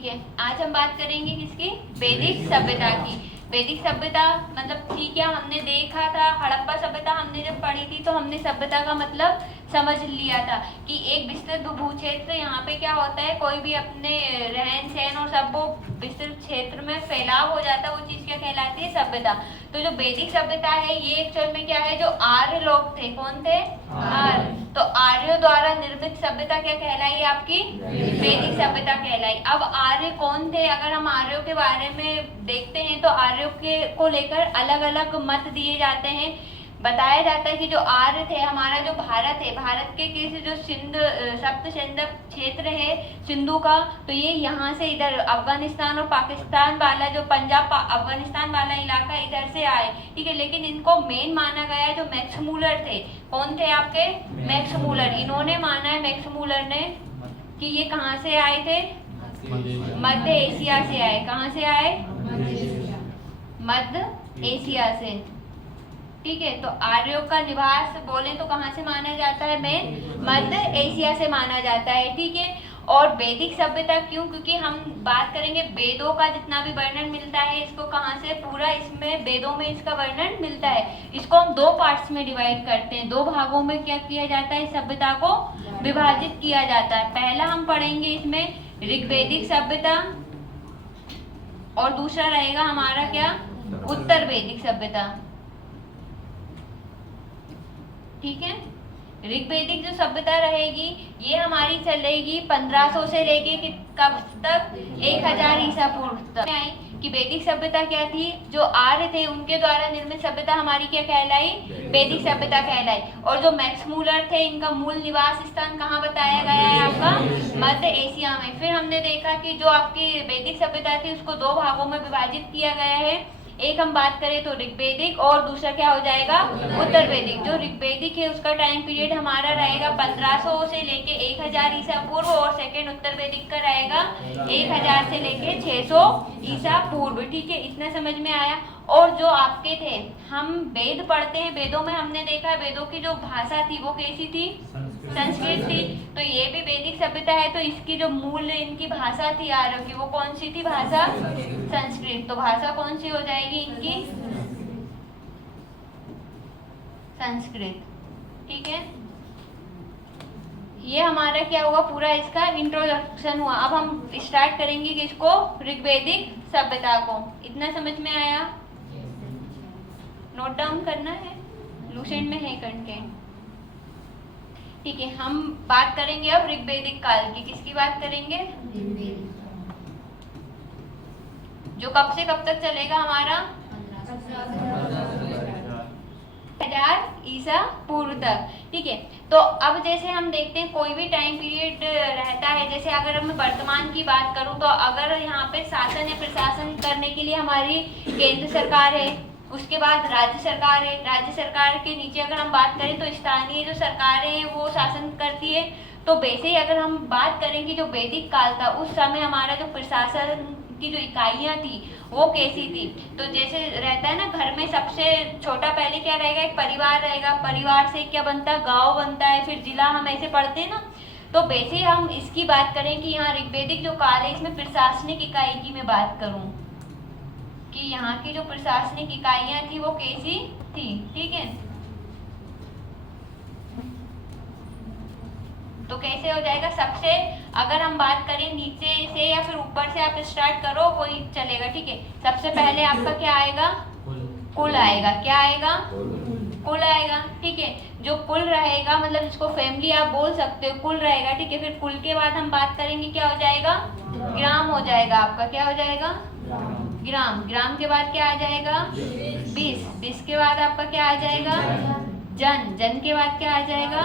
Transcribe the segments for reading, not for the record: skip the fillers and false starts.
ठीक है, आज हम बात करेंगे किसकी? वैदिक सभ्यता की। वैदिक सभ्यता मतलब ठीक है, हमने देखा था हड़प्पा सभ्यता हमने जब पढ़ी थी तो हमने सभ्यता का मतलब समझ लिया था कि एक विस्तृत भूक्षेत्र, यहाँ पे क्या होता है कोई भी अपने रहन सहन और सब वो विस्तृत क्षेत्र में फैलाव हो जाता है, वो चीज क्या कहलाती है? सभ्यता। तो जो वैदिक सभ्यता है ये एक्चुअल में क्या है? जो आर्य लोग थे, कौन थे? आर्य। तो आर्यों द्वारा निर्मित सभ्यता क्या कहलाई? आपकी वैदिक सभ्यता कहलाई। अब आर्य कौन थे? अगर हम आर्यों के बारे में देखते हैं तो आर्यों के को लेकर अलग अलग मत दिए जाते हैं। बताया जाता है कि जो आर्य थे, हमारा जो भारत है, भारत के किसी जो सिंध सप्त सिंध क्षेत्र है सिंधु का, तो ये यहाँ से इधर अफगानिस्तान और पाकिस्तान वाला जो पंजाब अफगानिस्तान वाला इलाका इधर से आए, ठीक है। लेकिन इनको मेन माना गया है जो मैक्स मूलर थे। कौन थे आपके? Max Muller. इन्होंने माना है, मैक्स मूलर ने, कि ये कहाँ से आए थे? मध्य एशिया से आए। कहाँ से आए? मध्य एशिया से, ठीक है। तो आर्यों का निवास बोले तो कहाँ से माना जाता है? मेन मध्य एशिया से माना जाता है, ठीक है। और वैदिक सभ्यता क्यों? क्योंकि हम बात करेंगे वेदों का जितना भी वर्णन मिलता है, इसको कहाँ से? पूरा इसमें वेदों में इसका वर्णन मिलता है। इसको हम दो पार्ट्स में डिवाइड करते हैं, दो भागों में क्या किया जाता है? सभ्यता को विभाजित किया जाता है। पहला हम पढ़ेंगे इसमें ऋग्वैदिक सभ्यता और दूसरा रहेगा हमारा क्या? उत्तर वैदिक सभ्यता, ठीक है। ऋग्वैदिक जो सभ्यता रहेगी ये हमारी चलेगी 1500 से लेके कब तक? 1000 ईसा पूर्व तक आई। कि वैदिक सभ्यता क्या थी? जो आर्य थे उनके द्वारा निर्मित सभ्यता हमारी क्या कहलाई? वैदिक सभ्यता कहलाई। और जो मैक्स मूलर थे इनका मूल निवास स्थान कहाँ बताया गया है? आपका मध्य एशिया में। फिर हमने देखा कि जो आपकी वैदिक सभ्यता थी उसको दो भागों में विभाजित किया गया है। एक हम बात करें तो ऋग्वैदिक और दूसरा क्या हो जाएगा? उत्तर वैदिक। जो ऋग्वैदिक है उसका टाइम पीरियड हमारा रहेगा 1500 से लेके 1000 ईसा पूर्व, और सेकेंड उत्तर वैदिक का रहेगा 1000 से लेके 600 ईसा पूर्व, ठीक है। इतना समझ में आया। और जो आपके थे, हम वेद पढ़ते हैं, वेदों में हमने देखा वेदों की जो भाषा थी वो कैसी थी? संस्कृत थी। तो ये भी वैदिक सभ्यता है, तो इसकी जो मूल इनकी भाषा थी आर्यों की, वो कौन सी थी भाषा? संस्कृत। तो भाषा कौन सी हो जाएगी इनकी? संस्कृत, ठीक है। ये हमारा क्या हुआ? पूरा इसका इंट्रोडक्शन हुआ। अब हम स्टार्ट करेंगे किसको? ऋग्वैदिक सभ्यता को। इतना समझ में आया? नोट डाउन करना है, लूसेंट में है कंटेंट, ठीक है। हम बात करेंगे अब ऋग्वैदिक काल की। किसकी बात करेंगे? जो कब से कब तक चलेगा हमारा? 1000 ईसा पूर्व तक, ठीक है। तो अब जैसे हम देखते हैं कोई भी टाइम पीरियड रहता है, जैसे अगर मैं वर्तमान की बात करूं तो अगर यहाँ पे शासन या प्रशासन करने के लिए हमारी केंद्र सरकार है, उसके बाद राज्य सरकार है। राज्य सरकार के नीचे अगर हम बात करें तो स्थानीय जो सरकारें हैं वो शासन करती है। तो वैसे ही अगर हम बात करें कि जो वैदिक काल था उस समय हमारा जो प्रशासन की जो इकाइयां थी वो कैसी थी? तो जैसे रहता है ना, घर में सबसे छोटा पहले क्या रहेगा? एक परिवार रहेगा। परिवार से क्या बनता है? गांव बनता है, फिर जिला, हम ऐसे पढ़ते हैं ना। तो वैसे हम इसकी बात करें कि यहाँ ऋग्वैदिक जो काल है इसमें प्रशासनिक इकाई की मैं बात करूं कि यहाँ की जो प्रशासनिक इकाइयां थी वो कैसी थी, ठीक है। तो कैसे हो जाएगा? सबसे अगर हम बात करें नीचे से या फिर ऊपर से आप स्टार्ट करो वही चलेगा, ठीक है। सबसे पहले आपका क्या आएगा? कुल आएगा। क्या आएगा? कुल आएगा, ठीक है। जो कुल रहेगा मतलब जिसको फैमिली आप बोल सकते हो, कुल रहेगा, ठीक है। फिर कुल के बाद हम बात करेंगे क्या हो जाएगा? ग्राम हो जाएगा आपका। क्या हो जाएगा? ग्राम। ग्राम के बाद क्या आ जाएगा? 20। 20 के बाद आपका क्या आ जाएगा? जन। जन के बाद क्या आ जाएगा?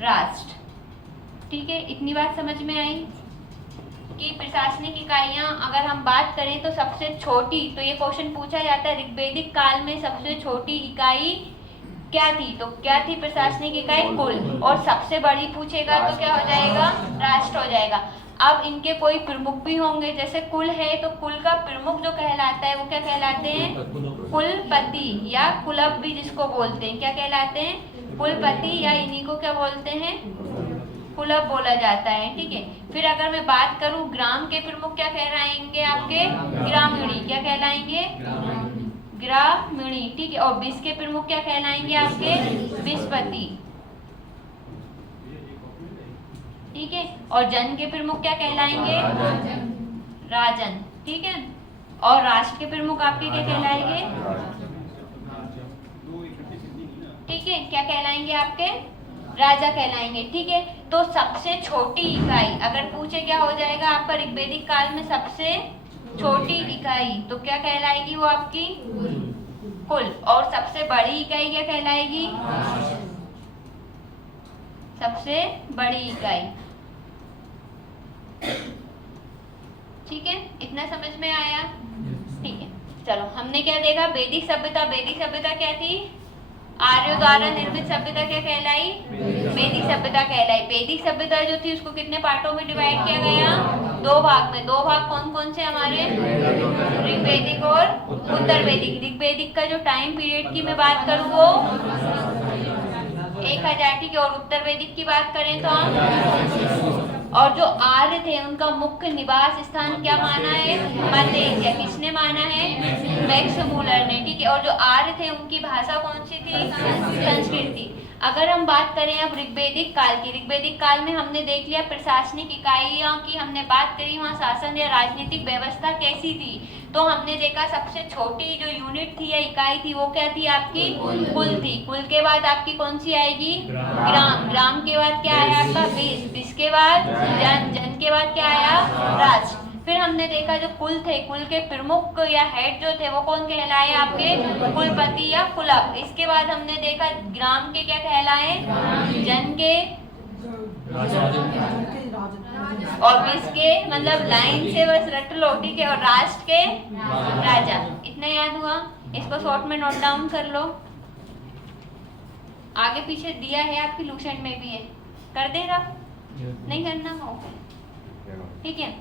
राष्ट्र, ठीक है। इतनी बात समझ में आई कि प्रशासनिक इकाइयां अगर हम बात करें तो सबसे छोटी, तो ये क्वेश्चन पूछा जाता है ऋग्वैदिक काल में सबसे छोटी इकाई क्या थी? तो क्या थी प्रशासनिक इकाई? कुल। और सबसे बड़ी पूछेगा तो क्या हो जाएगा? राष्ट्र हो जाएगा। अब इनके कोई प्रमुख भी होंगे, जैसे कुल है तो कुल का प्रमुख जो कहलाता है वो क्या कहलाते हैं? कुलपति या कुलप भी जिसको बोलते हैं, क्या कहलाते हैं? कुलपति, या इन्हीं को क्या बोलते हैं? कुलप बोला जाता है, ठीक है। फिर अगर मैं बात करूं ग्राम के प्रमुख क्या कहलाएंगे आपके? ग्रामीणी। क्या कहलाएंगे? ग्रामीणी। ठीक है। और विष के प्रमुख क्या कहलाएंगे आपके? विषपति। ठीक है। और जन के प्रमुख क्या कहलाएंगे? राजन। ठीक है। और राष्ट्र के प्रमुख आपके क्या कहलाएंगे? ठीक है। क्या कहलाएंगे आपके? राजा कहलाएंगे। ठीक है। तो सबसे छोटी इकाई अगर पूछे क्या हो जाएगा आपका ऋग्वेदिक काल में सबसे छोटी इकाई, तो क्या कहलाएगी वो आपकी? कुल। और सबसे बड़ी इकाई क्या कहलाएगी? सबसे बड़ी इकाई। ठीक है। इतना समझ में आया? ठीक है। चलो हमने क्या देखा? वैदिक सभ्यता। वैदिक सभ्यता क्या थी? आर्यों द्वारा निर्मित सभ्यता क्या कहलाई? वैदिक सभ्यता कहलाई। वैदिक सभ्यता जो थी उसको कितने पार्टों में डिवाइड किया गया? 2 भाग में। 2 भाग कौन कौन से हमारे? ऋग्वेदिक और उत्तर वैदिक। ऋग्वेदिक का जो टाइम पीरियड की मैं बात करूँ वो 1000। ठीक है। और उत्तर वैदिक की बात करें तो हम, और जो आर्य थे उनका मुख्य निवास स्थान क्या माना है? मध्य एशिया। किसने माना है? मैक्स मूलर ने। ठीक है। और जो आर्य थे उनकी भाषा कौन सी थी? संस्कृत थी। अगर हम बात करें अब ऋग्वेदिक काल की, ऋग्वेदिक काल में हमने देख लिया प्रशासनिक इकाइयों की हमने बात करी, वहाँ शासन या राजनीतिक व्यवस्था कैसी थी। तो हमने देखा सबसे छोटी जो यूनिट थी या इकाई थी वो क्या थी आपकी? कुल थी। कुल के बाद आपकी कौन सी आएगी? ग्राम। ग्राम के बाद क्या आया आपका? विष। विष के बाद जन। जन के बाद क्या आया? राष्ट्र। फिर हमने देखा जो कुल थे, कुल के प्रमुख या हेड जो थे वो कौन कहलाए आपके? कुलपति या कुलप। इसके बाद हमने देखा ग्राम के क्या कहलाए? जन के, और विष के मतलब लाइन से बस रट लो। ठीक है। और राष्ट्र के राजा। इतना याद हुआ? इसको शॉर्ट में नोट डाउन कर लो। आगे पीछे दिया है आपकी लूसेंट में भी है, कर देगा? नहीं करना होगा। ठीक है।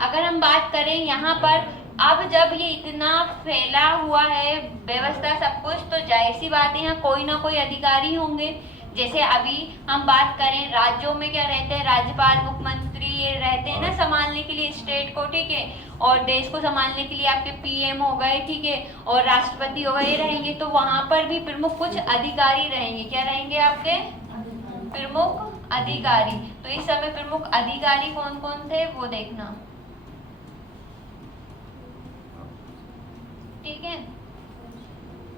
अगर हम बात करें यहाँ पर, अब जब ये इतना फैला हुआ है व्यवस्था सब कुछ, तो जाहिर सी बात है यहाँ कोई ना कोई अधिकारी होंगे। जैसे अभी हम बात करें राज्यों में क्या रहते हैं? राज्यपाल, मुख्यमंत्री ये रहते हैं ना संभालने के लिए स्टेट को। ठीक है। और देश को संभालने के लिए आपके पीएम हो गए। ठीक है। और राष्ट्रपति हो गए, ये रहेंगे। तो वहां पर भी प्रमुख कुछ अधिकारी रहेंगे। क्या रहेंगे आपके? प्रमुख अधिकारी। तो इस समय प्रमुख अधिकारी कौन कौन थे वो देखना। ठीक है।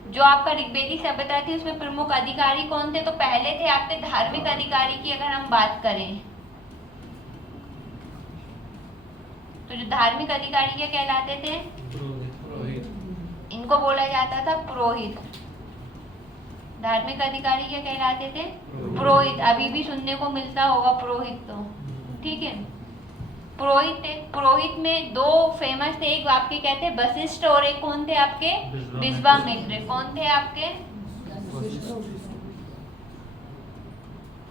जो आपका ऋग्वेदिक सभ्यता थी उसमें प्रमुख अधिकारी कौन थे? तो पहले थे आपके धार्मिक अधिकारी की अगर हम बात करें, तो जो धार्मिक अधिकारी क्या कहलाते थे? इनको बोला जाता था पुरोहित। धार्मिक अधिकारी क्या कहलाते थे? पुरोहित। अभी भी सुनने को मिलता होगा पुरोहित तो। ठीक है। पुरोहित थे। पुरोहित में 2 फेमस थे, एक आपके कहते हैं वशिष्ठ और एक कौन थे आपके? विश्वामित्र। कौन थे आपके?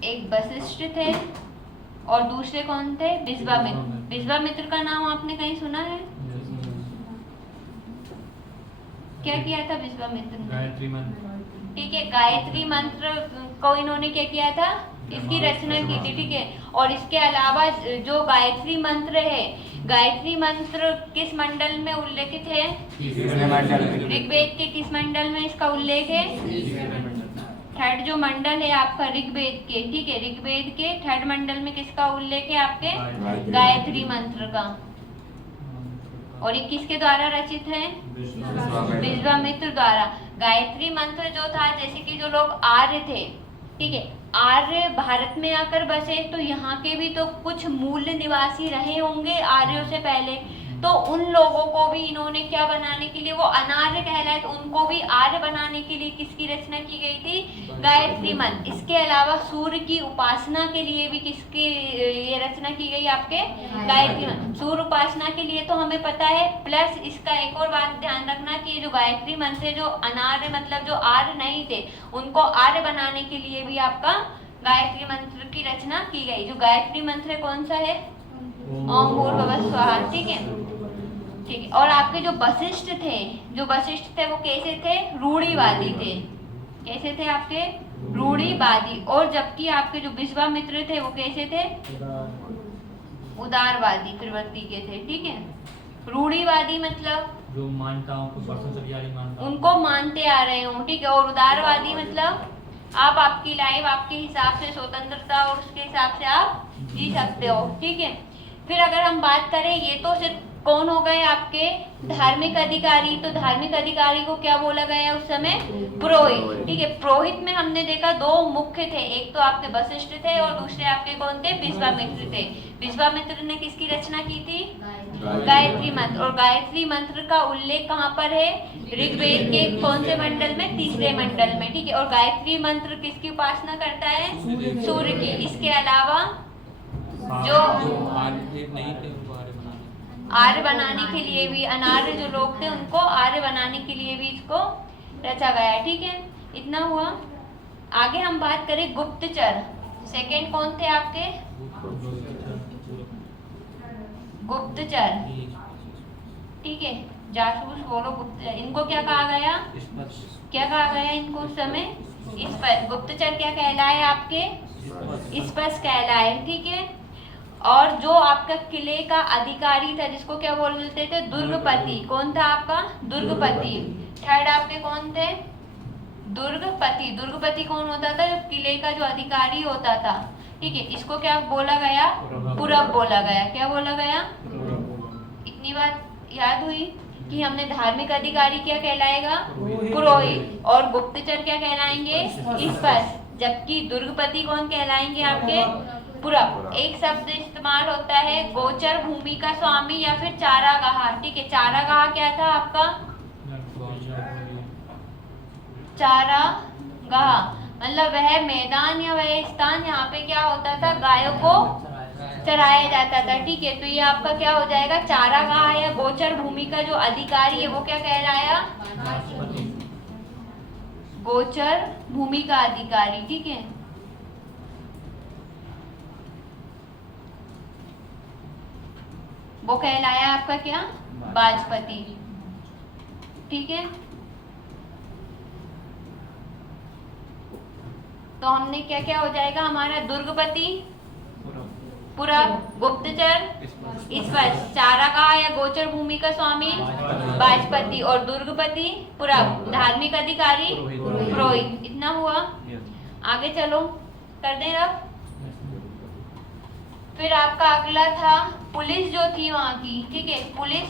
एक वशिष्ठ थे और दूसरे कौन थे? विश्वामित्र। विश्वामित्र का नाम आपने कहीं सुना है? क्या किया था विश्वामित्र ने? गायत्री मंत्र। ठीक है। गायत्री मंत्र को इन्होंने क्या किया था? इसकी रचना की थी। ठीक है। और इसके अलावा जो गायत्री मंत्र है, गायत्री मंत्र किस मंडल में उल्लेखित है? ऋग्वेद के किस मंडल में इसका उल्लेख है? 3rd जो मंडल है आपका ऋग्वेद के। ठीक है। ऋग्वेद के 3rd मंडल में किसका उल्लेख है आपके? गायत्री मंत्र का। और ये किसके द्वारा रचित है? विश्वामित्र द्वारा। गायत्री मंत्र जो था, जैसे कि जो लोग आर्य थे, ठीक है, आर्य भारत में आकर बसे, तो यहाँ के भी तो कुछ मूल निवासी रहे होंगे आर्यों से पहले। तो उन लोगों को भी इन्होंने क्या बनाने के लिए, वो अनार्य कहलाए, तो उनको भी आर्य बनाने के लिए किसकी रचना की गई थी? गायत्री मंत्र। इसके अलावा सूर्य की उपासना के लिए भी किसकी ये रचना की गई? आपके गायत्री मंत्र। सूर्य उपासना के लिए तो हमें पता है, प्लस इसका एक और बात ध्यान रखना कि जो गायत्री मंत्र है, जो अनार्य मतलब जो आर्य नहीं थे उनको आर्य बनाने के लिए भी आपका गायत्री मंत्र की रचना की गई। जो गायत्री मंत्र कौन सा है? ओम भूर्भुवः स्वाहा। ठीक है। ठीक है। और आपके जो वशिष्ठ थे, वो कैसे थे? रूढ़िवादी थे। कैसे थे आपके? रूढ़िवादी। और जबकि आपके जो विश्वामित्र थे वो कैसे थे? उदारवादी प्रवृत्ति के थे, ठीक है। रूढ़िवादी मतलब जो मान्यताओं को वर्षों से जारी मानता उनको मानते आ रहे हो, ठीक है। और उदारवादी मतलब आप आपकी लाइफ आपके हिसाब से स्वतंत्रता और उसके हिसाब से आप जी सकते हो, ठीक है। फिर अगर हम बात करें, ये तो सिर्फ कौन हो गए आपके धार्मिक अधिकारी, तो धार्मिक अधिकारी को क्या बोला गया उस समय? पुरोहित, ठीक है। पुरोहित में हमने देखा दो मुख्य थे, एक तो आपके वशिष्ठ थे और दूसरे आपके कौन थे? विश्वामित्र थे। विश्वामित्र ने किसकी रचना की थी? गायत्री मंत्र। और गायत्री मंत्र का उल्लेख कहाँ पर है? ऋग्वेद के कौन से मंडल में? तीसरे मंडल में, ठीक है। और गायत्री मंत्र किसकी उपासना करता है? सूर्य की। इसके अलावा जो नहीं थे उनको आर्य बनाने के लिए भी, अनार्य जो लोग थे उनको आर्य बनाने के लिए भी इसको रचा गया, ठीक है। इतना हुआ। आगे हम बात करें गुप्तचर। सेकंड कौन थे आपके? गुप्तचर, ठीक है। जासूस बोलो, गुप्तचर। इनको क्या कहा गया? क्या कहा गया इनको उस समय? गुप्तचर क्या कहलाए आपके? स्पष्ट कहलाए, ठीक है। और जो आपका किले का अधिकारी था, जिसको क्या बोलते थे? दुर्गपति। कौन था आपका? दुर्गपति। थर्ड आपके कौन थे? दुर्गपति। दुर्गपति कौन होता था? जो किले का जो अधिकारी होता था, ठीक है। इसको क्या बोला गया? पुरब बोला गया। क्या बोला गया? इतनी बात याद हुई कि हमने धार्मिक अधिकारी क्या कहलाएगा? पुरोहित। और गुप्तचर क्या कहलाएंगे? स्पष्ट। जबकि दुर्गपति कौन कहलाएंगे आपके? पुरब। एक शब्द इस्तेमाल होता है गोचर भूमि का स्वामी या फिर चारागाह, ठीक है। चारागाह क्या था आपका? चारागाह मतलब वह मैदान या वह स्थान यहाँ पे क्या होता था? गायों को चराया जाता था, ठीक है। तो ये आपका क्या हो जाएगा? चारागाह या गोचर भूमि का जो अधिकारी है वो क्या कहलाया? गोचर भूमि का अधिकारी, ठीक है। वो कहलाया आपका क्या? बाजपति, ठीक है। तो हमने क्या क्या हो जाएगा हमारा? दुर्गपति, पुरब, गुप्तचर, स्पष्ट, चारागाह या गोचर भूमि का स्वामी बाजपति, और दुर्गपति, पुरब, धार्मिक अधिकारी पुरोहित। इतना हुआ। आगे चलो, कर दें अब। फिर आपका अगला था पुलिस जो थी वहां की, ठीक है। पुलिस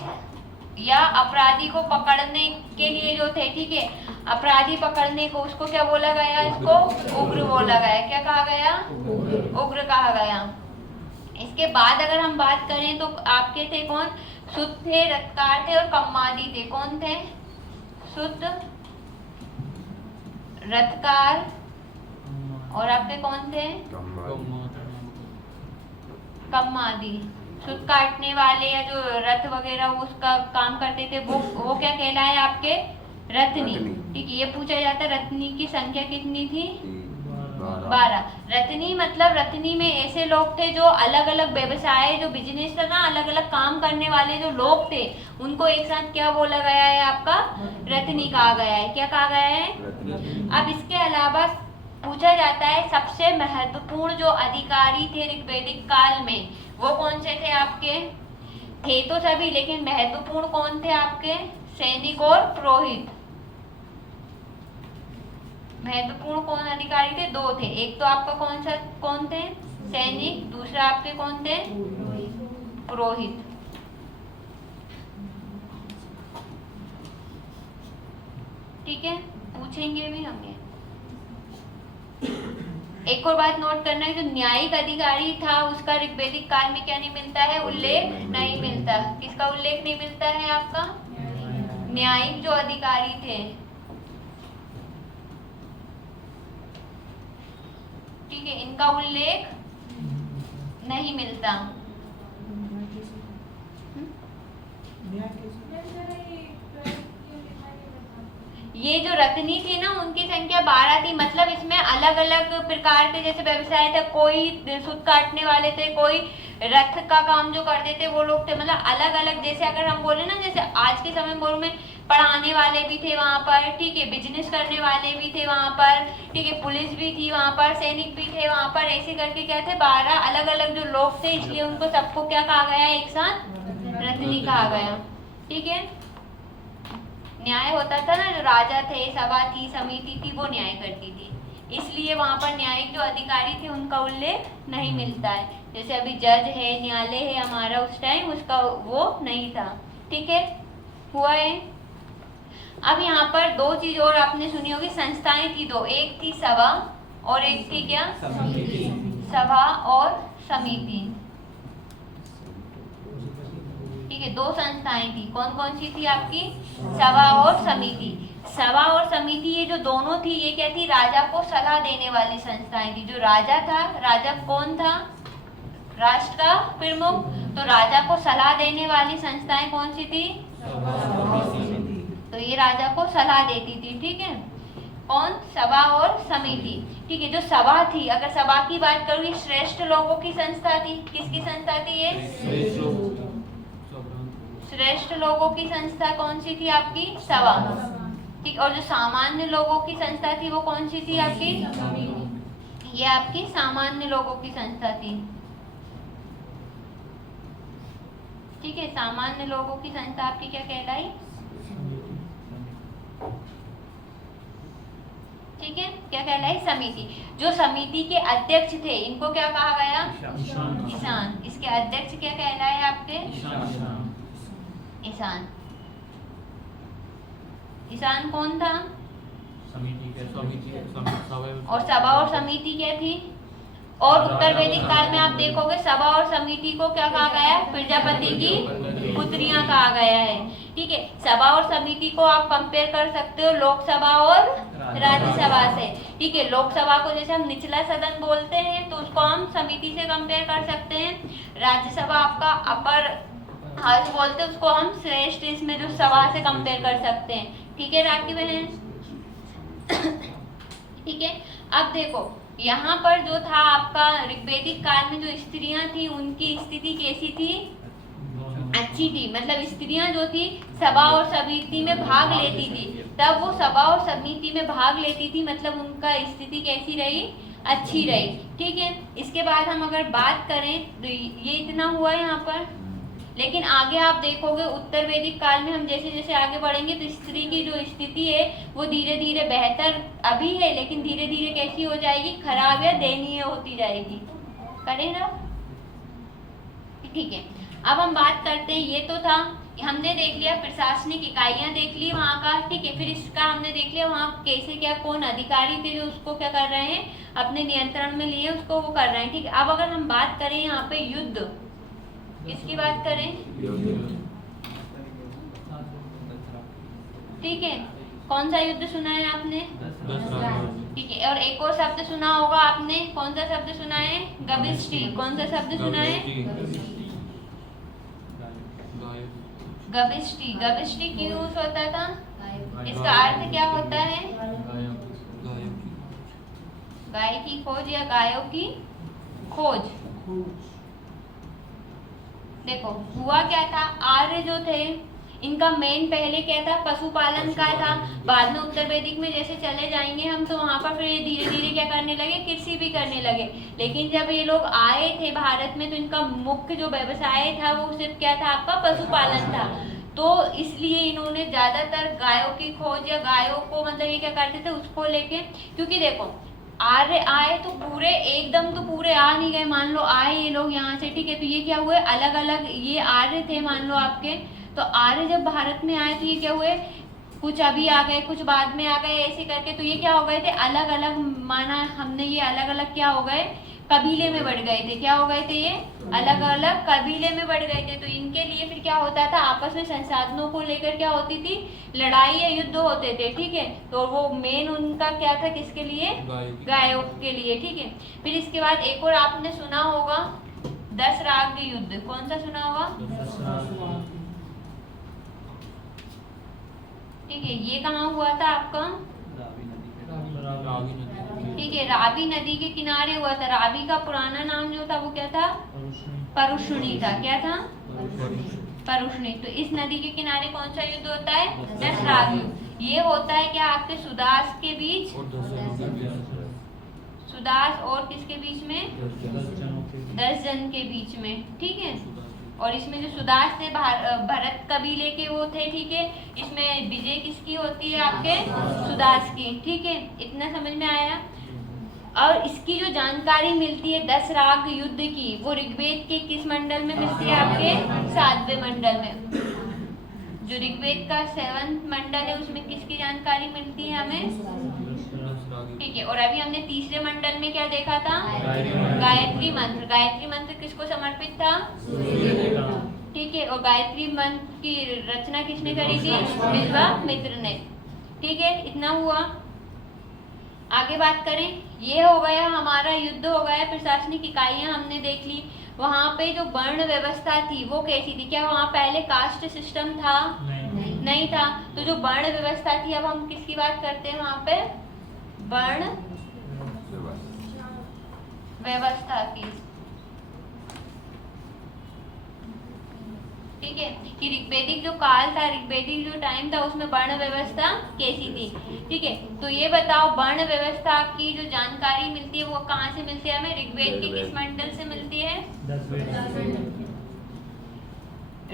या अपराधी को पकड़ने के लिए जो थे, ठीक है। अपराधी पकड़ने को, उसको क्या बोला गया? इसको उग्र बोला गया। क्या कहा गया? उग्र कहा गया। इसके बाद अगर हम बात करें तो आपके थे कौन? सुत थे, रत्कार थे और कम्मादी थे। कौन थे? सुत, रत्कार और आपके कौन थे? कम्मादी। सुत काटने वाले या जो रथ वगैरह वो उसका काम करते थे, वो क्या कहलाए आपके? रत्नी, ठीक है। ये पूछा जाता है रत्नी की संख्या कितनी थी? 12। रत्नी मतलब रत्नी में ऐसे लोग थे जो अलग अलग व्यवसाय, जो बिजनेस था ना, अलग अलग काम करने वाले जो लोग थे, उनको एक साथ क्या बोला गया है? आपका रत्नी कहा गया है। क्या कहा गया है? अब इसके अलावा पूछा जाता है सबसे महत्वपूर्ण जो अधिकारी थे ऋग्वैदिक काल में, वो कौन से थे आपके? थे तो सभी, लेकिन महत्वपूर्ण कौन थे आपके? सैनिक और पुरोहित। महत्वपूर्ण कौन अधिकारी थे? 2 थे। एक तो आपका कौन थे? सैनिक। दूसरा आपके कौन थे? पुरोहित। ठीक है, पूछेंगे भी हमें। एक और बात नोट करना है, जो न्यायिक अधिकारी था उसका ऋग्वैदिक काल में क्या नहीं मिलता है? उल्लेख नहीं मिलता। किसका उल्लेख नहीं मिलता है? आपका न्यायिक जो अधिकारी थे, ठीक है, इनका उल्लेख नहीं मिलता। ये जो रत्नी थी ना, उनकी संख्या 12 थी। मतलब इसमें अलग अलग प्रकार के जैसे व्यवसाय थे, कोई सूत काटने वाले थे, कोई रथ का काम जो करते थे वो लोग थे। मतलब अलग अलग, जैसे अगर हम बोले ना, जैसे आज के समय में पढ़ाने वाले भी थे वहाँ पर, ठीक है, बिजनेस करने वाले भी थे वहाँ पर, ठीक है, पुलिस भी थी वहाँ पर, सैनिक भी थे वहाँ पर, ऐसे करके क्या थे 12 अलग अलग जो लोग थे, इसलिए उनको सबको क्या कहा गया एक साथ रत्नी कहा गया, ठीक है। न्याय होता था ना, जो राजा थे, सभा थी, समिति थी, वो न्याय करती थी, इसलिए वहाँ पर न्यायिक जो अधिकारी थे उनका उल्लेख नहीं मिलता है। जैसे अभी जज है, न्यायालय है हमारा, उस टाइम उसका वो नहीं था, ठीक है, हुआ है। अब यहाँ पर दो चीज और आपने सुनी होगी, संस्थाएं थी दो, एक थी सभा और एक थी क्या, सभा और समिति, ठीक है, दो संस्थाएं थी, कौन कौन सी थी आपकी, सभा और समिति। सभा और समिति ये जो दोनों थी, ये क्या थी, राजा को सलाह देने वाली संस्थाएं थी। जो राजा था, राजा कौन था, राष्ट्र का प्रमुख, तो राजा को सलाह देने वाली संस्थाएं कौन सी थी, तो ये राजा को सलाह देती थी, ठीक है, कौन, सभा और समिति, ठीक है। जो सभा थी, अगर सभा की बात करूँ, ये श्रेष्ठ लोगों की संस्था थी, किसकी संस्था थी ये, श्रेष्ठ लोगों की संस्था कौन सी थी आपकी, सभा, ठीक। और जो सामान्य लोगों की संस्था थी वो कौन सी थी आपकी, ये आपकी सामान्य लोगों की संस्था थी, ठीक है, सामान्य लोगों की संस्था आपकी क्या कहलाई, ठीक है, क्या कहलाई, समिति। जो समिति के अध्यक्ष थे, इनको क्या कहा गया, ईशान। इसके अध्यक्ष क्या कहलाए आपके, ईशान। ईशान कौन था, और सभा और समिति क्या थी। और उत्तर वैदिक काल में आप देखोगे सभा और समिति को क्या कहा गया है, प्रजापति की पुत्रियां कहा गया है, ठीक है। सभा और समिति को आप कंपेयर कर सकते हो लोकसभा और राज्यसभा से, ठीक है। लोकसभा को जैसे हम निचला सदन बोलते हैं, तो उसको हम समिति से कंपेयर कर सकते हैं। राज्यसभा आपका अपर हाउस बोलते हैं, उसको हम श्रेष्ठ इसमें जो सभा से कंपेयर कर सकते हैं, ठीक है राखी बहन, ठीक है। अब देखो यहाँ पर जो था आपका ऋग्वेदिक काल में जो स्त्रियां थी, उनकी स्थिति कैसी थी, अच्छी थी। मतलब स्त्रियां जो थी सभा और समिति में भाग लेती थी, तब वो सभा और समिति में भाग लेती थी, मतलब उनका स्थिति कैसी रही, अच्छी रही, ठीक है। इसके बाद हम अगर बात करें तो ये इतना हुआ यहाँ पर, लेकिन आगे आप देखोगे उत्तर वैदिक काल में हम जैसे जैसे आगे बढ़ेंगे तो स्त्री की जो स्थिति है वो धीरे धीरे बेहतर अभी है, लेकिन धीरे धीरे कैसी हो जाएगी, खराब या दयनीय होती जाएगी, करें ना, ठीक है। अब हम बात करते हैं, ये तो था, हमने देख लिया प्रशासनिक इकाइयां देख ली वहाँ का, ठीक है। फिर इसका हमने देख लिया वहाँ कैसे क्या कौन अधिकारी थे जो उसको क्या कर रहे हैं, अपने नियंत्रण में लिए उसको वो कर रहे हैं, ठीक है। अब अगर हम बात करें यहाँ पे युद्ध, किसकी बात करें, ठीक है, कौन सा युद्ध सुना है आपने, ठीक है। और एक और शब्द सुना होगा आपने, कौन सा शब्द सुना है, गविष्टि। कौन सा शब्द सुना है, गविष्टि। गविष्टि क्यों यूज होता था, इसका अर्थ क्या होता है, गाय की खोज या गायों की खोज। देखो हुआ क्या था, आर्य जो थे इनका मेन पहले क्या था, पशुपालन का था। बाद में उत्तर वैदिक में जैसे चले जाएंगे हम तो वहाँ पर फिर धीरे धीरे क्या करने लगे, कृषि भी करने लगे। लेकिन जब ये लोग आए थे भारत में तो इनका मुख्य जो व्यवसाय था वो सिर्फ क्या था, आपका पशुपालन था। तो इसलिए इन्होंने ज्यादातर गायों की खोज या गायों को मतलब ये क्या करते थे उसको लेके, क्योंकि देखो आर्य आए तो पूरे एकदम तो पूरे आ नहीं गए, मान लो आए ये लोग यहाँ से, ठीक है। तो ये क्या हुए, अलग अलग ये आर्य थे मान लो आपके, तो आर्य जब भारत में आए तो ये क्या हुए, कुछ अभी आ गए कुछ बाद में आ गए, ऐसे करके तो ये क्या हो गए थे, अलग अलग माना हमने, ये अलग अलग क्या हो गए, कबीले में बढ़ गए थे। क्या हो गए थे, ये अलग अलग कबीले में बढ़ गए थे। तो इनके लिए फिर क्या होता था, आपस में संसाधनों को लेकर क्या होती थी, लड़ाई या युद्ध होते थे, ठीक है। तो वो मेन उनका क्या था, किसके लिए, गायों के लिए, ठीक है। फिर इसके बाद एक और आपने सुना होगा 10 राग युद्ध। कौन सा सुना होगा, ठीक है। ये कहाँ हुआ था आपका, ठीक है, रावी नदी के किनारे हुआ था। रावी का पुराना नाम जो था वो क्या था, परुष्णी था। क्या था, परुष्णी। तो इस नदी के किनारे कौन सा युद्ध होता है? दसराग युद्ध। ये होता है क्या आपके सुदास के बीच, सुदास और किसके बीच में? 10 जन के बीच में, ठीक है। और इसमें जो सुदास थे भरत कबीले के वो थे, ठीक है। इसमें विजय किसकी होती है? आपके सुदास की, ठीक है। इतना समझ में आया। और इसकी जो जानकारी मिलती है दसराग युद्ध की, वो ऋग्वेद के किस मंडल में मिलती है? आपके 7वें मंडल में। जो ऋग्वेद का 7th मंडल है उसमें किसकी जानकारी मिलती है हमें? ठीक है। और अभी हमने तीसरे मंडल में क्या देखा था? गायत्री मंत्र। गायत्री मंत्र किसको समर्पित था? ठीक है। और गायत्री मंत्र की रचना किसने करी थी? विश्वामित्र ने, ठीक है। इतना हुआ। आगे बात करें, ये हो गया हमारा युद्ध हो गया, प्रशासनिक इकाइयां हमने देख ली। वहाँ पे जो वर्ण व्यवस्था थी वो कैसी थी? क्या वहाँ पहले कास्ट सिस्टम था? नहीं था। तो जो वर्ण व्यवस्था थी, अब हम किसकी बात करते हैं वहाँ पे? वर्ण व्यवस्था की, ठीक है। कि ऋग्वेदिक जो काल था, ऋग्वेदिक जो टाइम था, उसमें वर्ण व्यवस्था कैसी थी, ठीक है। तो ये बताओ, वर्ण व्यवस्था की जो जानकारी मिलती है वो कहाँ से मिलती है हमें? ऋग्वेद के किस मंडल से मिलती है?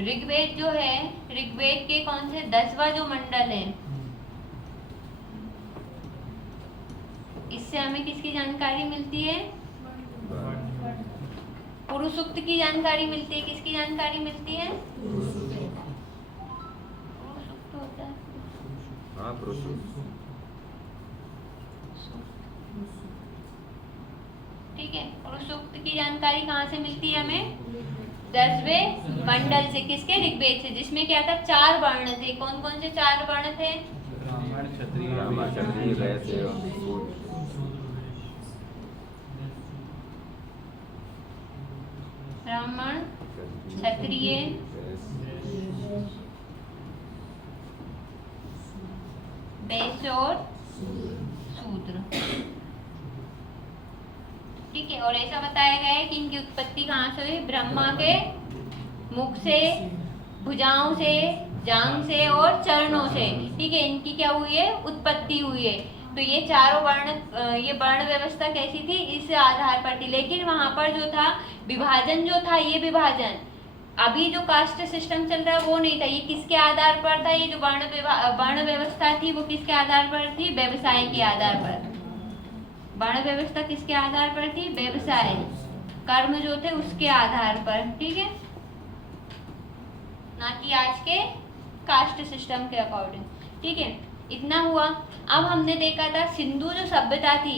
ऋग्वेद जो है, ऋग्वेद के कौन से 10वां जो मंडल है, इससे हमें किसकी जानकारी मिलती है? पुरुष सूक्त की जानकारी मिलती है। किसकी जानकारी मिलती है? पुरुष सूक्त होता है। हाँ, पुरुष सूक्त। ठीक है। पुरुष सूक्त की जानकारी कहाँ से मिलती है हमें? 10वें मंडल से। किसके? ऋग्वेद से, जिसमें क्या था? 4 वर्ण थे। कौन कौन से 4 वर्ण थे? ब्राह्मण, क्षत्रिय, वैश्य एवं शूद्र। ब्राह्मण, क्षत्रिय, वैश्य और शूद्र, ठीक है। और ऐसा बताया गया है कि इनकी उत्पत्ति कहाँ से हुई? ब्रह्मा के मुख से, भुजाओं से, जांघ से और चरणों से, ठीक है। इनकी क्या हुई है? उत्पत्ति हुई है। तो ये चारों वर्ण, ये वर्ण व्यवस्था कैसी थी? इस आधार पर थी। लेकिन वहां पर जो था विभाजन, जो था ये विभाजन, अभी जो कास्ट सिस्टम चल रहा है वो नहीं था। ये किसके आधार पर था? ये जो वर्ण व्यवस्था थी वो किसके आधार पर थी? व्यवसाय के आधार पर। वर्ण व्यवस्था किसके आधार पर थी? व्यवसाय, कर्म जो थे उसके आधार पर, ठीक है, ना कि आज के कास्ट सिस्टम के अकॉर्डिंग, ठीक है। इतना हुआ। अब हमने देखा था सिंधु जो सभ्यता थी,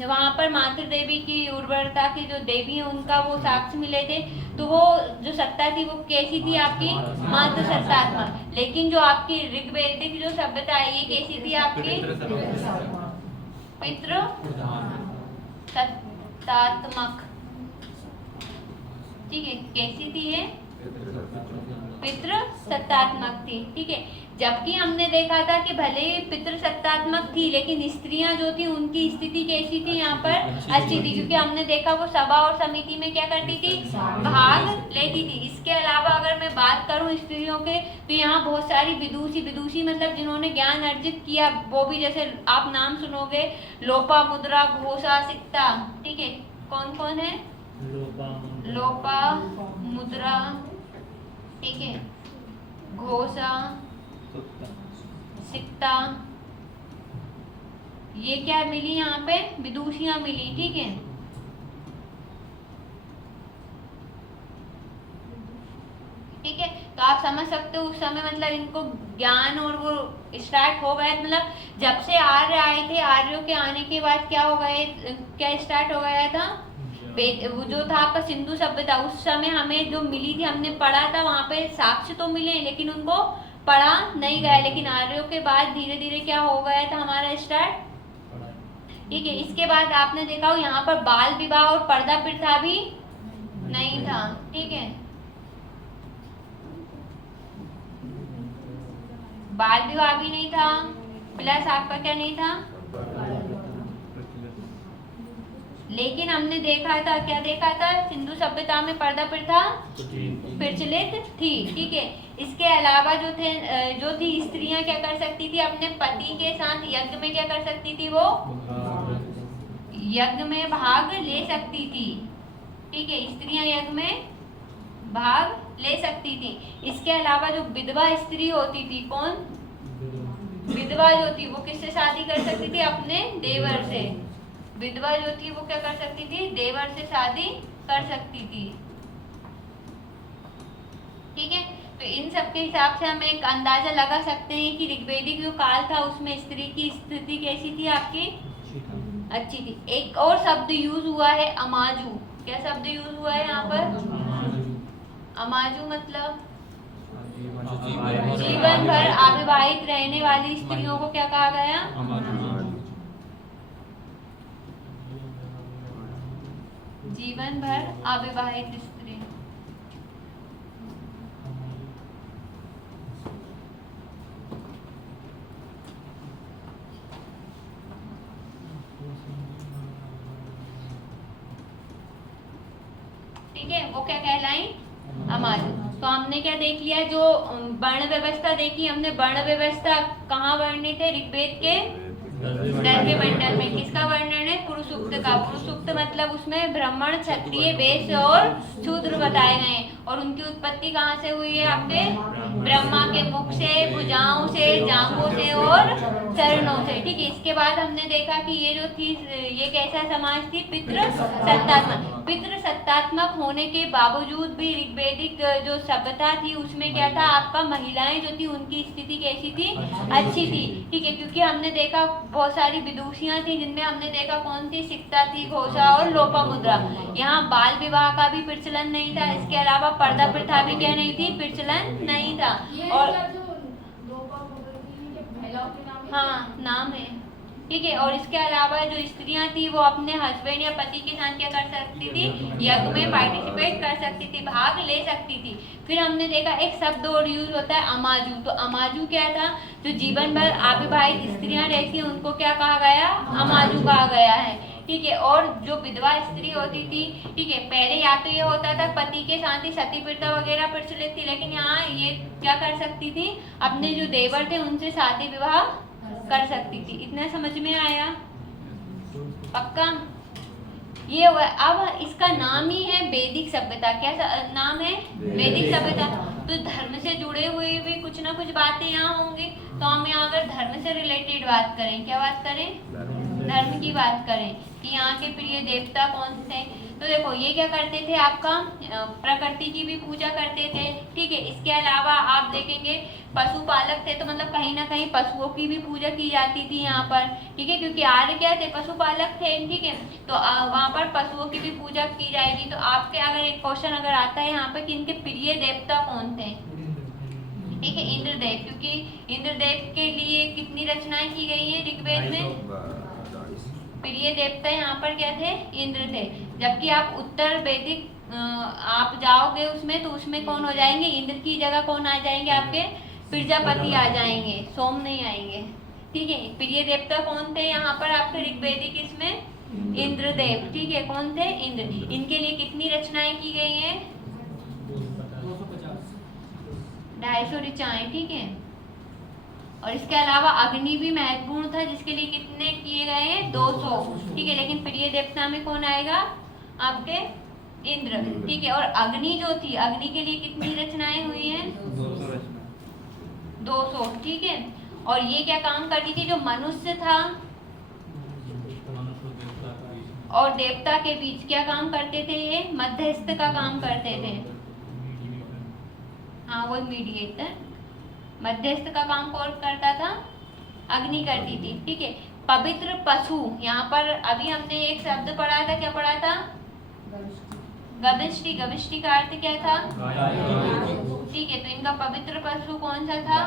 वहां पर मातृ देवी की उर्वरता की जो देवी है उनका वो साक्ष्य मिले थे। तो वो जो सत्ता थी वो कैसी थी? आपकी मातृ सत्तात्मक। लेकिन जो आपकी ऋग्वेदिक जो सभ्यता है ये कैसी थी? आपकी पितृ सत्तात्मक, ठीक है। कैसी थी ये? पितृ सत्तात्मक थी, ठीक है। जबकि हमने देखा था कि भले ही पितृ सत्तात्मक थी लेकिन स्त्रियां जो थी उनकी स्थिति कैसी थी? यहाँ पर अच्छी थी, क्योंकि हमने देखा वो सभा और समिति में क्या करती थी? भाग लेती थी। इसके अलावा अगर मैं बात करूं स्त्रियों के, तो यहाँ बहुत सारी विदुषी मतलब जिन्होंने ज्ञान अर्जित किया, वो भी जैसे आप नाम सुनोगे, लोपा, मुद्रा, घोषा, सिक्ता, ठीक है। कौन कौन है? लोपा, मुद्रा, ठीक है, घोषा, सिक्ता, ये क्या मिली? यहाँ पे विदुषियां मिली, ठीक है। ठीक है। तो आप समझ सकते हो उस समय मतलब इनको ज्ञान और वो स्टार्ट हो गया, मतलब जब से आर्य आए थे, आर्यों के आने के बाद क्या हो गए, क्या स्टार्ट हो गया था? वो जो था आपका सिंधु सभ्यता, उस समय हमें जो मिली थी, हमने पढ़ा था, वहां पे साक्ष्य तो मिले लेकिन उनको पढ़ा नहीं गया। लेकिन आर्यों के बाद धीरे धीरे क्या हो गया था हमारा स्टार्ट, ठीक है। इसके बाद आपने देखा हो यहाँ पर बाल विवाह और पर्दा प्रथा भी नहीं था, ठीक है। बाल विवाह भी नहीं था, प्लस आपका क्या नहीं था? लेकिन हमने देखा था, क्या देखा था, सिंधु सभ्यता में पर्दा प्रथा प्रचलित थी। ठीक है, इसके अलावा जो थी स्त्रियां क्या कर सकती थी, अपने पति के साथ यज्ञ में क्या कर सकती थी, वो यज्ञ में भाग ले सकती थी। ठीक है, स्त्रियां यज्ञ में भाग ले सकती थी। इसके अलावा जो विधवा स्त्री होती थी, कौन, विधवा जो थी वो किससे शादी कर सकती थी, अपने देवर से। विधवा जो थी वो क्या कर सकती थी, देवर से शादी कर सकती थी। ठीक है, तो इन सब के हिसाब से हम एक अंदाजा लगा सकते हैं कि ऋग्वेदिक जो काल था उसमें स्त्री की स्थिति कैसी थी, आपकी अच्छी थी। एक और शब्द यूज हुआ है अमाजू। क्या शब्द यूज हुआ है यहाँ पर, अमाजू मतलब जीवन भर अविवाहित रहने वाली स्त्रियों को क्या कहा गया, जीवन भर अविवाहित स्त्री। ठीक है, वो क्या कहलाई, अमाजू। तो हमने क्या देख लिया, जो वर्ण व्यवस्था देखी हमने, वर्ण व्यवस्था कहाँ वर्णित है, ऋग्वेद के द्रव्य मंडल में। किसका वर्णन है, पुरुष सूक्त का। पुरुष सूक्त मतलब उसमें ब्राह्मण, क्षत्रिय, वैश्य और शूद्र बताए गए हैं। और उनकी उत्पत्ति कहाँ से हुई है, आपके ब्रह्मा के मुख से, भुजाओं से, जांघों से और चरणों से। ठीक है, इसके बाद हमने देखा कि ये जो थी, ये कैसा समाज थी, पितृ सत्तात्मक। पितृ सत्तात्मक होने के बावजूद भी ऋग्वेदिक जो सभ्यता थी उसमें क्या था, आपका महिलाएं जो थी उनकी स्थिति कैसी थी, अच्छी थी। ठीक है, क्योंकि हमने देखा बहुत सारी विदुषियां थी, जिनमें हमने देखा कौन थी, सिक्ता थी, घोषा और लोपामुद्रा। यहाँ बाल विवाह का भी प्रचलन नहीं था। इसके अलावा पर्दा प्रथा भी क्या नहीं थी, प्रचलन नहीं था। और हाँ, नाम है। ठीक है, और इसके अलावा जो स्त्रियां थी वो अपने हस्बैंड या पति के साथ क्या कर सकती थी, यज्ञ में पार्टिसिपेट कर सकती थी, भाग ले सकती थी। फिर हमने देखा एक शब्द और यूज होता है अमाजू। तो अमाजू क्या था, जो जीवन भर अविवाहित स्त्रियां रहती हैं उनको क्या कहा गया, अमाजू कहा गया है। ठीक है, और जो विधवा स्त्री होती थी, ठीक है, पहले या तो ये होता था पति के साथ ही सती प्रथा वगैरह प्रचलित थी, लेकिन यहाँ ये क्या कर सकती थी, अपने जो देवर थे उनसे शादी विवाह कर सकती थी। इतना समझ में आया, पक्का। ये अब इसका नाम ही है वैदिक सभ्यता। क्या नाम है, वैदिक सभ्यता। तो धर्म से जुड़े हुए भी कुछ ना कुछ बातें यहाँ होंगी। तो हम यहाँ अगर धर्म से रिलेटेड बात करें, क्या बात करें, धर्म की बात करें कि यहाँ के प्रिय देवता कौन थे। तो देखो ये क्या करते थे, आपका प्रकृति की भी पूजा करते थे। ठीक है, इसके अलावा आप देखेंगे पशुपालक थे, तो मतलब कहीं ना कहीं पशुओं की भी पूजा की जाती थी यहाँ पर। ठीक है, क्योंकि आर्य क्या थे, पशुपालक थे। ठीक है, तो वहाँ पर पशुओं की भी पूजा की जाएगी। तो आपके अगर एक क्वेश्चन अगर आता है यहाँ पर कि इनके प्रिय देवता कौन थे, ठीक है, इंद्रदेव। क्योंकि इंद्रदेव के लिए कितनी रचनाएं की गई है ऋग्वेद में, प्रिय देवता यहाँ पर क्या थे, इंद्र थे। जबकि आप उत्तर वैदिक आप जाओगे उसमें, तो उसमें कौन हो जाएंगे, इंद्र की जगह कौन आ जाएंगे, आपके प्रजापति आ जाएंगे, सोम नहीं आएंगे। ठीक है, प्रिय देवता कौन थे यहाँ पर आपके ऋग्वेदिक इसमें, इंद्रदेव। ठीक है, कौन थे, इंद्र। इनके लिए कितनी रचनाएं की गई हैं, 250 ऋचाएं। ठीक है, और इसके अलावा अग्नि भी महत्वपूर्ण था, जिसके लिए कितने किए गए हैं, 200। ठीक है, लेकिन प्रिय देवता में कौन आएगा, आपके इंद्र। ठीक है, और अग्नि जो थी, अग्नि के लिए कितनी रचनाएं हुई हैं, 200। ठीक है, और ये क्या काम करती थी, जो मनुष्य था और देवता के बीच क्या काम करते थे, ये मध्यस्थ का काम करते थे। हाँ, वो मीडिएटर, मध्यस्थ का काम कौन करता था, अग्नि करती थी। ठीक है, पवित्र पशु, यहाँ पर अभी हमने एक शब्द पढ़ा था, क्या पढ़ा था, गविष्टि। गविष्टि का अर्थ क्या था, ठीक है, तो इनका पवित्र पशु कौन सा था,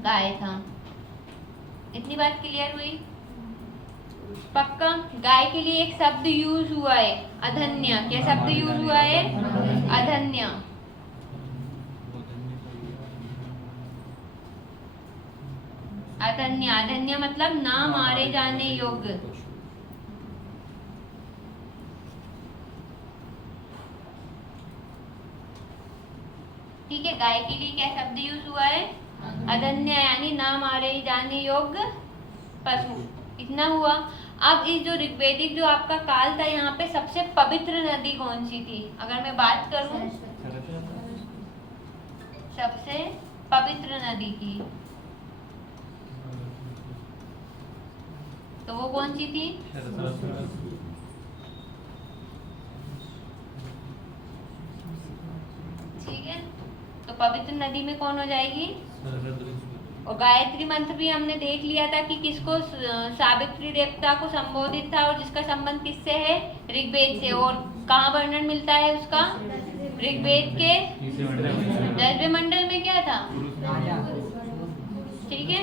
गाय था। इतनी बात क्लियर हुई, पक्का। गाय के लिए एक शब्द यूज हुआ है, अधन्या। क्या शब्द यूज हुआ है, अधन्या। अधन्या, अधन्या मतलब ना मारे जाने योग्य। ठीक है, गाय के लिए क्या शब्द यूज हुआ है? अदन्य, यानी ना मारे जाने योग्य पशु, इतना हुआ। अब इस जो ऋग्वेदिक जो आपका काल था, यहाँ पे सबसे पवित्र नदी कौन सी थी? अगर मैं बात करूं सबसे पवित्र नदी की, तो वो कौन सी थी? ठीक है, तो पवित्र नदी में कौन हो जाएगी? और गायत्री मंत्र भी हमने देख लिया था कि किसको, सावित्री देवता को संबोधित था, और जिसका संबंध किससे है? ऋग्वेद से। और कहाँ वर्णन मिलता है उसका? ऋग्वेद के 10वें मंडल में क्या था? ठीक है,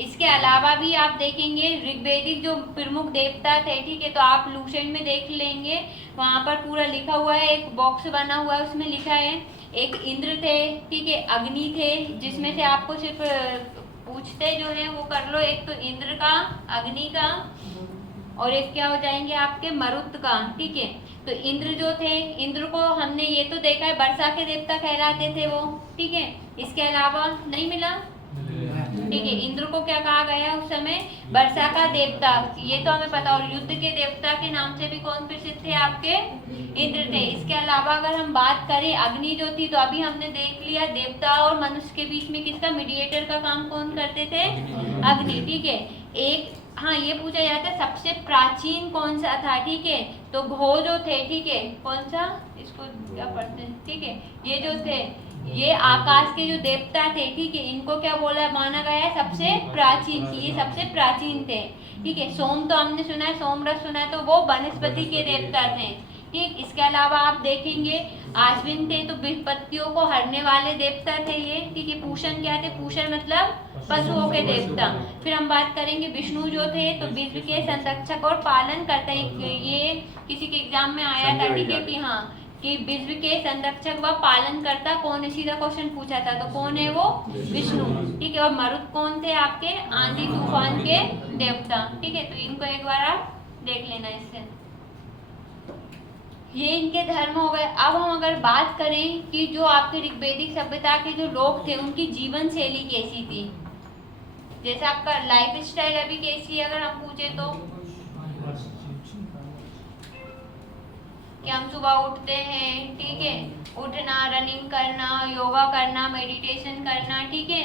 इसके अलावा भी आप देखेंगे ऋग्वेदिक जो प्रमुख देवता थे, ठीक है, तो आप लूसेंट में देख लेंगे, वहां पर पूरा लिखा हुआ है, एक बॉक्स बना हुआ है, उसमें लिखा है एक इंद्र थे, ठीक है, अग्नि थे, जिसमें से आपको सिर्फ पूछते जो है वो कर लो, एक तो इंद्र का, अग्नि का, और एक क्या हो जाएंगे आपके मरुत का। ठीक है, तो इंद्र जो थे, इंद्र को हमने ये तो देखा है वर्षा के देवता कहलाते थे वो, ठीक है, इसके अलावा नहीं मिला। ठीक है, इंद्र को क्या कहा गया उस समय? वर्षा का देवता, ये तो हमें पता। और युद्ध के देवता के नाम से भी कौन प्रसिद्ध थे आपके? इंद्र थे। इसके अलावा अगर हम बात करें अग्नि जो थी, तो अभी हमने देख लिया देवता और मनुष्य के बीच में किसका मीडिएटर का काम कौन करते थे? अग्नि। ठीक है, एक हाँ ये पूछा जाता है सबसे प्राचीन कौन सा था? ठीक है, तो घो जो थे, ठीक है, कौन सा, इसको क्या पढ़ते हैं? ठीक है, ये जो थे, ये आकाश के जो देवता थे, ठीक है, इनको क्या बोला माना गया है? सबसे प्राचीन, ये सबसे प्राचीन थे। ठीक है, सोम तो हमने सुना है, सोमरस सुना है, तो वो वनस्पति के देवता थे। ठीक, इसके अलावा आप देखेंगे आश्विन थे, तो विपत्तियों को हरने वाले देवता थे ये। ठीक है, पूषण क्या थे? पूषण मतलब पशुओं के देवता। फिर हम बात करेंगे विष्णु जो थे, तो विश्व के संरक्षक और पालन करता है, ये किसी के एग्जाम में आया था, ठीक है, कि हाँ कि विश्व के संरक्षक व पालन करता कौन है, सीधा क्वेश्चन पूछा था, तो कौन है वो? विष्णु। ठीक है, और मरुत कौन थे आपके? आंधी तूफान के देवता। ठीक है, तो इनको एक बार आप देख लेना। इससे ये इनके धर्म हो गए। अब हम अगर बात करें कि जो आपके ऋग्वेदिक सभ्यता के जो लोग थे, उनकी जीवन शैली कैसी थी, जैसे आपका लाइफ स्टाइल अभी कैसी है, अगर हम पूछे तो कि हम सुबह उठते हैं, ठीक है, उठना, रनिंग करना, योगा करना, मेडिटेशन करना, ठीक है,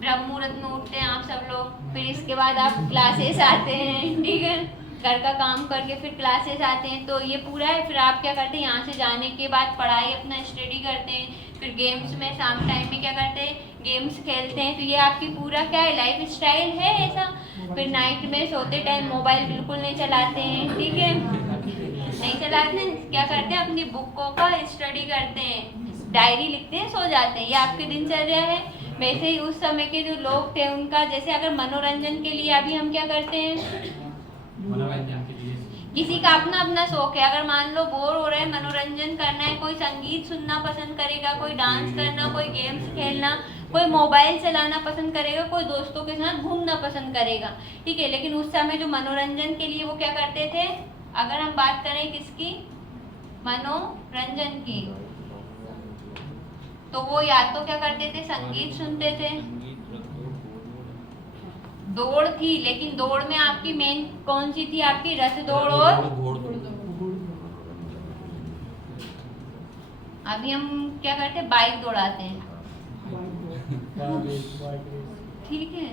ब्रह्म मुहूर्त में उठते हैं आप सब लोग, फिर इसके बाद आप क्लासेस आते हैं, ठीक है, घर का काम करके फिर क्लासेस आते हैं, तो ये पूरा है। फिर आप क्या करते हैं, यहाँ से जाने के बाद पढ़ाई अपना स्टडी करते हैं, फिर गेम्स में शाम टाइम में क्या करते हैं, गेम्स खेलते हैं। तो ये आपकी पूरा क्या है, लाइफ स्टाइल है ऐसा। फिर नाइट में सोते टाइम मोबाइल बिल्कुल नहीं चलाते हैं, ठीक है, नहीं चलाते हैं, क्या करते हैं, अपनी बुकों का स्टडी करते हैं, डायरी लिखते हैं, सो जाते हैं। ये आपकी दिनचर्या है। वैसे ही उस समय के जो लोग थे उनका, जैसे अगर मनोरंजन के लिए अभी हम क्या करते हैं, किसी का अपना अपना शौक है। अगर मान लो बोर हो रहे हैं, मनोरंजन करना है, कोई संगीत सुनना पसंद करेगा, कोई डांस करना, कोई गेम्स खेलना, कोई मोबाइल चलाना पसंद करेगा, कोई दोस्तों के साथ घूमना पसंद करेगा, ठीक है। लेकिन उस समय जो मनोरंजन के लिए वो क्या करते थे, अगर हम बात करें किसकी, मनोरंजन की, तो वो या तो क्या करते थे, संगीत सुनते थे, दौड़ थी, लेकिन दौड़ में आपकी मेन कौन सी थी, आपकी रथ दौड़ और अभी हम क्या करते हैं, बाइक दौड़ाते हैं, ठीक है।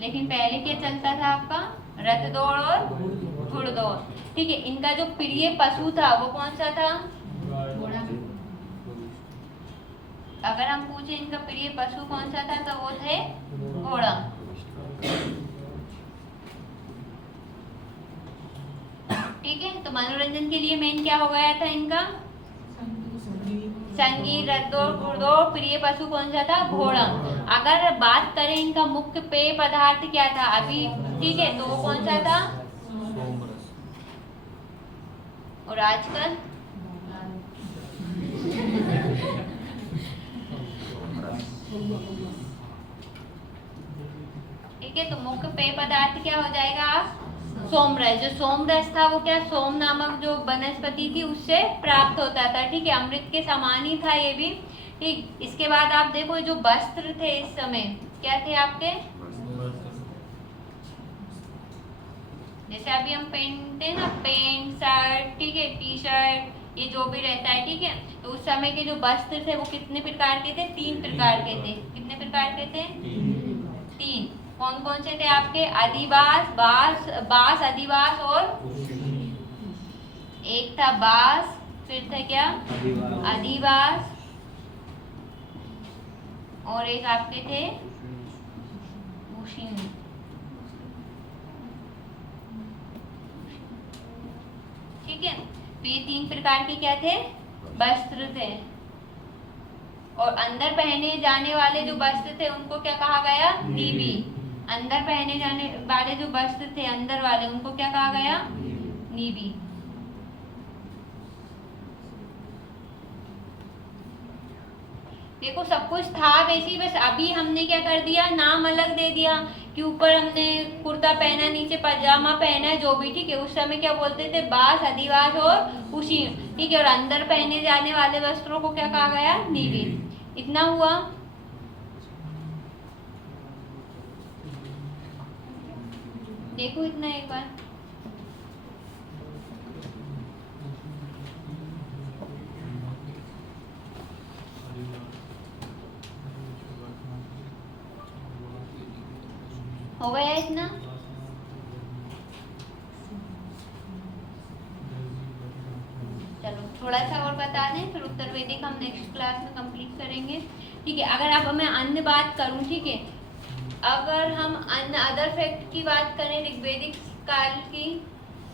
लेकिन पहले क्या चलता था आपका, रथ दौड़ और घुड़दौड़, ठीक है। इनका जो प्रिय पशु था वो कौन सा था, अगर हम पूछे इनका प्रिय पशु कौन सा था, तो वो थे घोड़ा। ठीक है, तो मनोरंजन के लिए मेन क्या हो गया था इनका, संगीत, रथदौड़, घुड़दौड़, प्रिय पशु कौन सा था, घोड़ा। अगर बात करें इनका मुख्य पेय पदार्थ क्या था अभी, ठीक है, तो वो कौन सा था, और आजकल ठीक है, तो मुख्य पेय पदार्थ क्या हो जाएगा, सोमरस, जो सोमरस था वो क्या, सोम नामक जो वनस्पति थी उससे प्राप्त होता था, ठीक है, अमृत के समान ही था ये भी, ठीक। इसके बाद आप देखो जो वस्त्र थे इस समय क्या थे आपके, जैसे अभी हम पहनते हैं ना, पेंट शर्ट, ठीक है, टी शर्ट, ये जो भी रहता है, ठीक है, तो उस समय के जो वस्त्र थे वो कितने प्रकार के थे, 3 प्रकार के थे। कितने प्रकार के थे, 3। कौन कौन से थे आपके, अधिवास, बास, अधिवास और एक था बास, फिर था क्या, अधिवास, और एक आपके थे उशीन, ठीक है। तो ये 3 प्रकार के क्या थे, वस्त्र थे। और अंदर पहने जाने वाले जो वस्त्र थे उनको क्या कहा गया, नीबी। अंदर पहने जाने वाले जो वस्त्र थे अंदर वाले उनको क्या कहा गया, नीबी। देखो सब कुछ था वैसे ही, बस अभी हमने क्या कर दिया, नाम अलग दे दिया कि ऊपर हमने कुर्ता पहना, नीचे पजामा पहना, जो भी, ठीक है। उस समय क्या बोलते थे, बास, अधिवास और उशीन, ठीक है। और अंदर पहने जाने वाले वस्त्रों को क्या कहा गया, नीबी। इतना हुआ। देखो इतना एक बार, हो गया इतना। चलो थोड़ा सा और बता दें, फिर उत्तर वैदिक हम नेक्स्ट क्लास में कंप्लीट करेंगे, ठीक है। अगर अब मैं अन्य बात करूं, ठीक है, अगर हम अन्य अदर फैक्ट की बात करें ऋग्वेदिक काल की,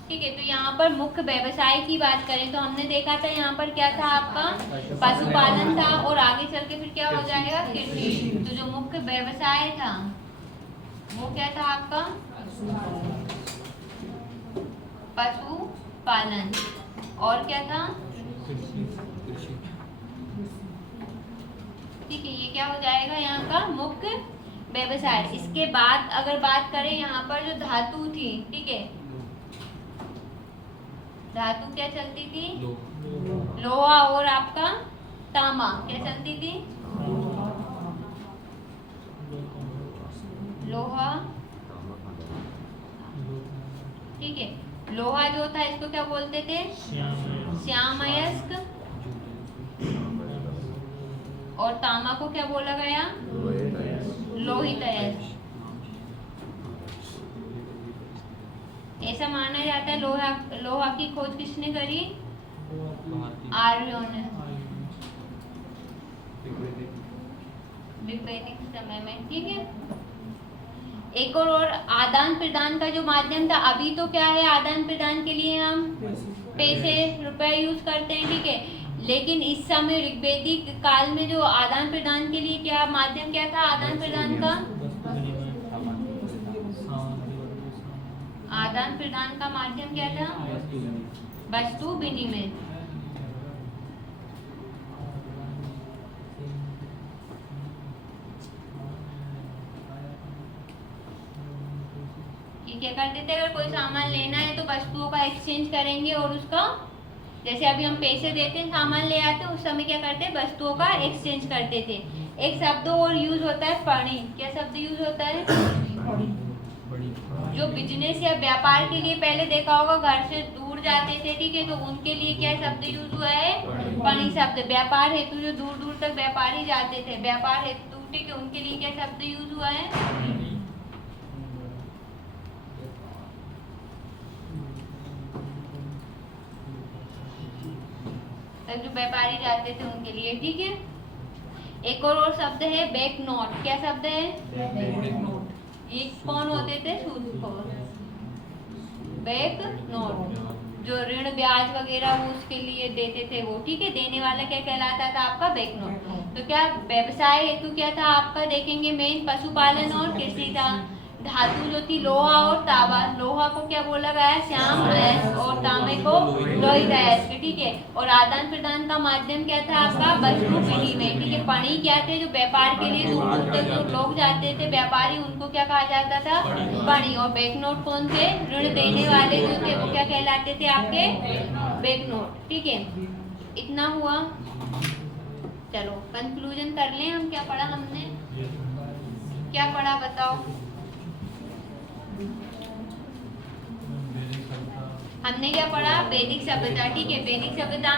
ठीक है, तो यहाँ पर मुख्य व्यवसाय की बात करें तो हमने देखा था यहाँ पर क्या था आपका, पशुपालन था, और आगे चल के फिर क्या हो जाएगा, कृषि। तो जो मुख्य व्यवसाय था वो क्या था आपका, पशुपालन, और क्या था, ठीक है, ये क्या हो जाएगा यहाँ का मुख्य व्यवसाय। इसके बाद अगर बात करें यहाँ पर जो धातु थी, ठीक है, धातु क्या चलती थी, लोहा और आपका तांबा, क्या चलती थी, लोहा, ठीक है। लोहा जो था इसको क्या बोलते थे, श्यामयस्क, और तांबा को क्या बोला गया, लोहित अयस्क। ऐसा माना जाता है लोहा की खोज किसने करी, आर्यों ने, वैदिक समय में, ठीक है। एक और आदान प्रदान का जो माध्यम था, अभी तो क्या है, आदान प्रदान के लिए हम पैसे, रुपए यूज करते हैं, ठीक है, लेकिन इस समय ऋग्वेदिक काल में जो आदान प्रदान के लिए क्या माध्यम क्या था, आदान प्रदान का, आदान प्रदान का माध्यम क्या था, वस्तु विनिमय। क्या करते थे, अगर कोई सामान लेना है तो वस्तुओं का एक्सचेंज करेंगे, और उसका, जैसे अभी हम पैसे देते हैं, सामान ले आते हैं, उस समय क्या करते हैं, वस्तुओं का एक्सचेंज करते थे। एक शब्द और यूज होता है, पड़ी। क्या शब्द यूज होता है, जो बिजनेस या व्यापार के लिए पहले देखा होगा, घर से दूर जाते थे, ठीक है, तो उनके लिए क्या शब्द यूज हुआ है, पड़ी शब्द। व्यापार हेतु जो दूर दूर तक व्यापारी जाते थे, व्यापार हेतु, ठीक है, उनके लिए क्या शब्द यूज हुआ है, जो व्यापारी जाते थे उनके लिए, ठीक है। एक और शब्द है बैंक नोट। क्या शब्द है, ये कौन होते थे, सूदखोर। बैंक नोट, जो ऋण ब्याज वगैरह वो उसके लिए देते थे वो, ठीक है, देने वाला क्या कहलाता था आपका, बैंक नोट। तो क्या व्यवसाय हेतु क्या था आपका, देखेंगे मेन पशुपालन और कृषि था, धातु जो थी लोहा और तांबा, लोहा को क्या बोला गया है, श्याम अयस्क, और तांबे को लोहित अयस्क, ठीक है। और आदान प्रदान का माध्यम क्या था आपका, वस्तु विनिमय, ठीक है। पणी क्या थे, जो व्यापार के लिए दूर दूर तक जो लोग जाते थे व्यापारी, उनको क्या कहा जाता था, पणी। और बैंक नोट कौन थे, ऋण देने वाले जो थे वो क्या कहलाते थे आपके, बैंक नोट, ठीक है। इतना हुआ। चलो कंक्लूजन कर लें, हम क्या पढ़ा हमने, क्या पढ़ा बताओ। हमने क्या पढ़ा, वैदिक सभ्यता, ठीक है। वैदिक सभ्यता